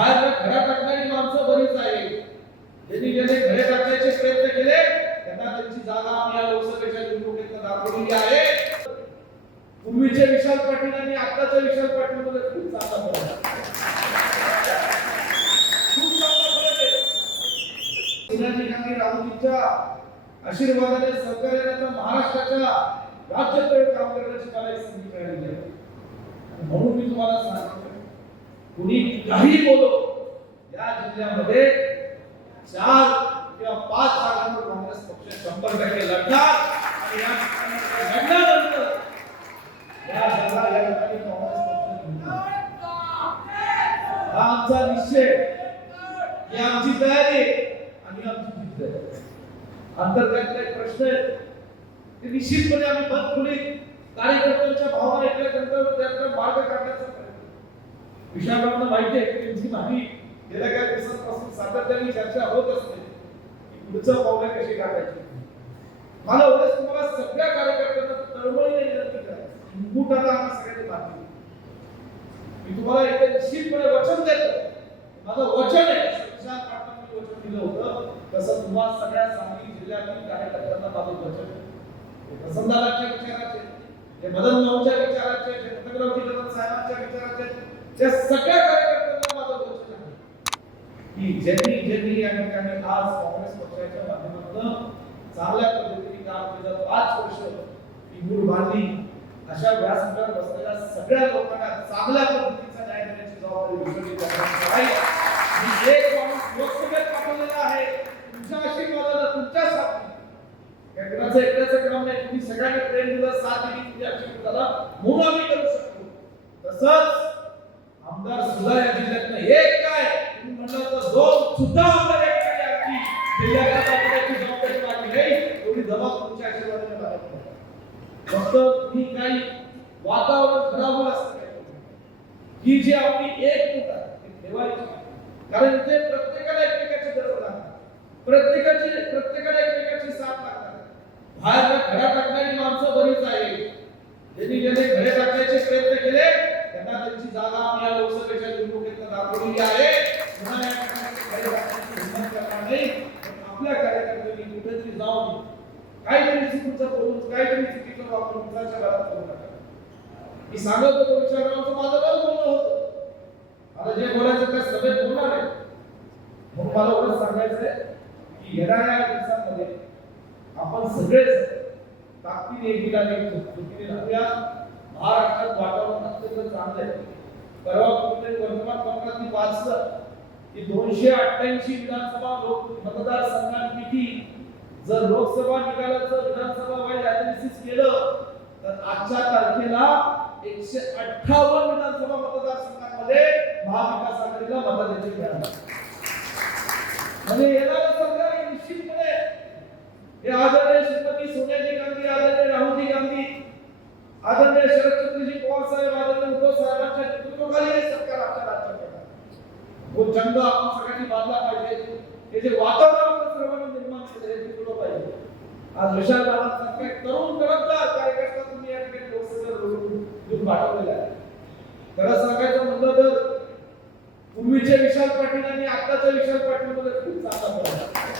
बाहेर खड्या टाकणारी माणसं बरीच आहे ज्यांनी ज्यांनी घरे टाकण्याचे प्रयत्न केले त्यांना त्यांची जागा आम्ही या लोकसभेच्या निवडणुकीत दाखवलेली आहे पूर्वीचे विशाल पाटील आणि आताच्या विशाल पाटील मध्ये खूप चांगला फरक आहे. खूप चांगला फरक आहे. गांधी राहुलजींच्या आशीर्वादाने सरकारने आता महाराष्ट्राच्या राज्यात काम करण्याची मला एक संधी मिळाली आहे म्हणून मी तुम्हाला सांगतो कुणी काही बोलो या जिल्ह्यामध्ये चार किंवा पाच जागांवर काँग्रेस पक्ष शंभर टक्के लढणार आणि या लढल्यानंतर या जागा या ठिकाणी काँग्रेस पक्ष हा आमचा निश्चय ही आमची तयारी आणि आमची जिद्द. अंतर्गत काही प्रश्न आहेत. ते निश्चितपणे आम्ही बंद खोलीत कार्यकर्त्यांच्या भावना ऐकल्यानंतर त्याचा मार्ग काढण्याचा विशाखांना माहिती आहे की त्यांची माहिती गेल्या काही दिवसांपासून सातत्याने चर्चा होत असते. पुढचं पावलं कशी टाकायची मला एवढंच तुम्हाला सगळ्या कार्यकर्त्यांना तळमळीने विनंती करायची. इनपुट आता सगळ्यांनी मागणी मी तुम्हाला एक निश्चितपणे वचन देतो. माझं वचन आहे विशाल पाटलांनी वचन दिलं होतं. तसं तुम्हाला सगळ्या सांगली जिल्ह्यातील कार्यकर्त्यांना माझं वचन आहे. विचाराचे हे मदन भाऊच्या विचाराचे हे पतंगरावजी दत्त साहेबांच्या विचाराचे त्या सगळ्या कार्यकर्त्यांना माझा वचन आहे. की ज्यांनी ज्यांनी या ठिकाणी आज काँग्रेस पक्षाच्या माध्यमातून चांगल्या पद्धतीने काम केलं पाच वर्ष ही मूळ बांधली अशा व्यासपीठात बसलेल्या सगळ्या लोकांना चांगल्या पद्धतीचा न्याय देण्याची जबाबदारी विसरली जाणार नाही. मी एक माणूस लोकसभेत पाठवलेला आहे. तुमच्या आशीर्वादाला तुमच्या साथी या कुणाचं एकट्याचं काम नाही. तुम्ही सगळ्यांनी प्रेम दिलं साथ दिली तुमच्या आशीर्वादाला म्हणून आम्ही करू आमदार सुद्धा या जिल्ह्यातनं एक काय? तुम्ही म्हणलं तर दोन सुद्धा आमदार एक काय आमची जिल्ह्याच्या तालुक्याची जबाबदारी मागली नाही. एवढी जबाब तुमच्या आशीर्वादाने लागत नाही फक्त तुम्ही काही वातावरण खराब असतं ही जी आपली एक मुठ आहे कारण इथे प्रत्येकाला एकमेकाची गरज लागते प्रत्येकाची प्रत्येकाला एकमेकाची साथ लागतात. बाहेर खड्या टाकणारी माणसं बरीच आहे त्यांनी ज्यांनी खडे टाकण्याचे प्रयत्न केले त्यांना जागा आम्ही या लोकसभेच्या निवडणुकीत दाखवलेली आहे. पुन्हा या आपल्या कार्यकर्त्यांनी कुठेतरी जाऊन काहीतरी चुकीचं बोलून काहीतरी चुकीचं वापरून मुलाच्या घरात करू नका. मी सांगत होतो विचारांचं माझं काय बोलणं होतं. आता जे बोलायचं त्या सभेत बोलणार आहे. म्हणून मला एवढं सांगायचंय की येणाऱ्या दिवसांमध्ये आपण सगळेच ताकदीने एकीला कृतीने राहूया महाराष्ट्रात वातावरण अत्यंत चांगलं आहे. परवा कुठे वर्तमानपत्रात मी वाचलं की दोनशे अठ्ठ्याऐंशी विधानसभा लोक मतदारसंघांपैकी जर लोकसभा निकालाचं विधानसभा वाईज अनालिसिस केलं तर आजच्या तारखेला एकशे अठ्ठावन्न विधानसभा मतदारसंघांमध्ये महाविकास आघाडीला मताधिकार मिळाला. म्हणजे आदरणीय शरदचंद्रजी पवार साहेब आदरणीय उद्धव साहेबांच्या नेतृत्वाखाली हे सरकार आपल्या राज्यात येणार. वो जंग आपण सगळ्यांनी बांधला पाहिजे. हे जे वातावरण आपण सर्वांनी निर्माण केलं हे टिकवलं पाहिजे. आज विशाल दादांसारखा तरुण तडफदार कार्यकर्ता तुम्ही या ठिकाणी लोकसभेत निवडून पाठवलेला आहे खरं सांगायचं म्हणलं तर पूर्वीचे विशाल पाटील आणि आत्ताच्या विशाल पाटील मध्ये खूप चांगला फरक आहे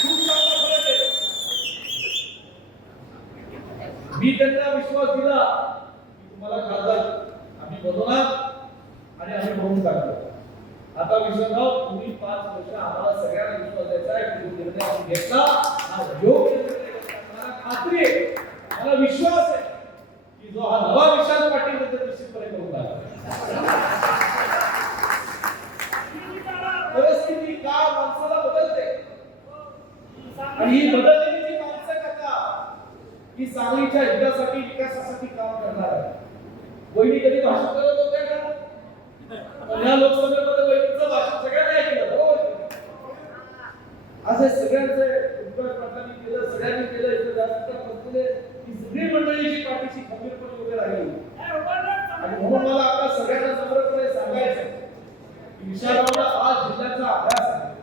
खूप चांगला फरक आहे मी त्यांना विश्वास दिला की तुम्हाला खासदार आम्ही बनवणार आणि आम्ही बनवून टाकलं आता विश्वनाथ तुम्ही पाच वर्ष आम्हाला सगळ्यांना विश्वास द्यायचा आहे की निर्णय आम्ही घेतला. हा योग्य निर्णय मला खात्री आहे मला विश्वास आहे की जो हा नवा विशाल पाटील त्याचा निश्चितपणे करून टाकला परिस्थिती का माणसाला बदलते? आणि ही बदललेली की सांगलीच्या हितासाठी विकासासाठी काम करणार आहे. बहिणी कधी भाषण करत होत्या का? या लोकसभेमध्ये वहिनीचं भाषण सगळ्यांनी ऐकलं. हो. असे सगळ्यांचे उद्धव पाटलांनी केलं सगळ्यांनी केलं इथं जास्त बसलेले ही सगळी मंडळीची पाठीशी खंबीरपणे उभे राहिली. आणि म्हणून मला आता सगळ्यांना समोरपणे सांगायचं आहे. की आज जिल्ह्याचा अभ्यास आहे.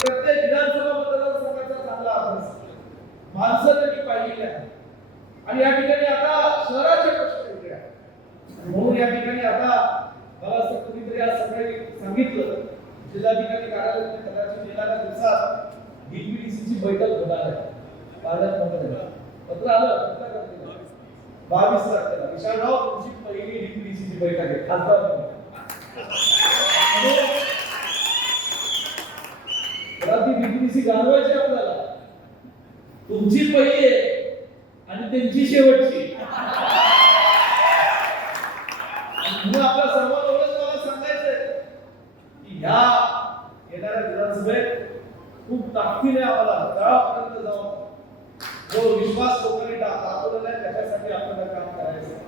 प्रत्येक विधानसभा मतदारसंघाचा चांगला अभ्यास माणसं त्यांनी पाहिलेली आहे आणि या ठिकाणी आता शहराचे प्रश्न वेगळे आहेत. म्हणून या ठिकाणी आता मला असं सांगितलं. जिल्हाधिकारी कार्यालयात कदाचित येणाऱ्या दिवसात बीपीडीसीची बैठक होणार आहे. पालकमंत्री पत्र आलं बावीस तारखेला. विशालराव तुमची पहिली डीपीडीसीची बैठक आहे. खासदार ती डीपीडीसी गाजवायची आपल्याला. तुमची पहिली आहे. आणि त्यांची शेवटची. म्हणून आपल्या सर्वांना एवढंच मला सांगायचंय की ह्या येणाऱ्या विधानसभेत खूप ताकदीने आम्हाला तळापर्यंत जाऊन जो विश्वास लोकांनी दाखवलेला आहे त्याच्यासाठी आपल्याला काम करायचं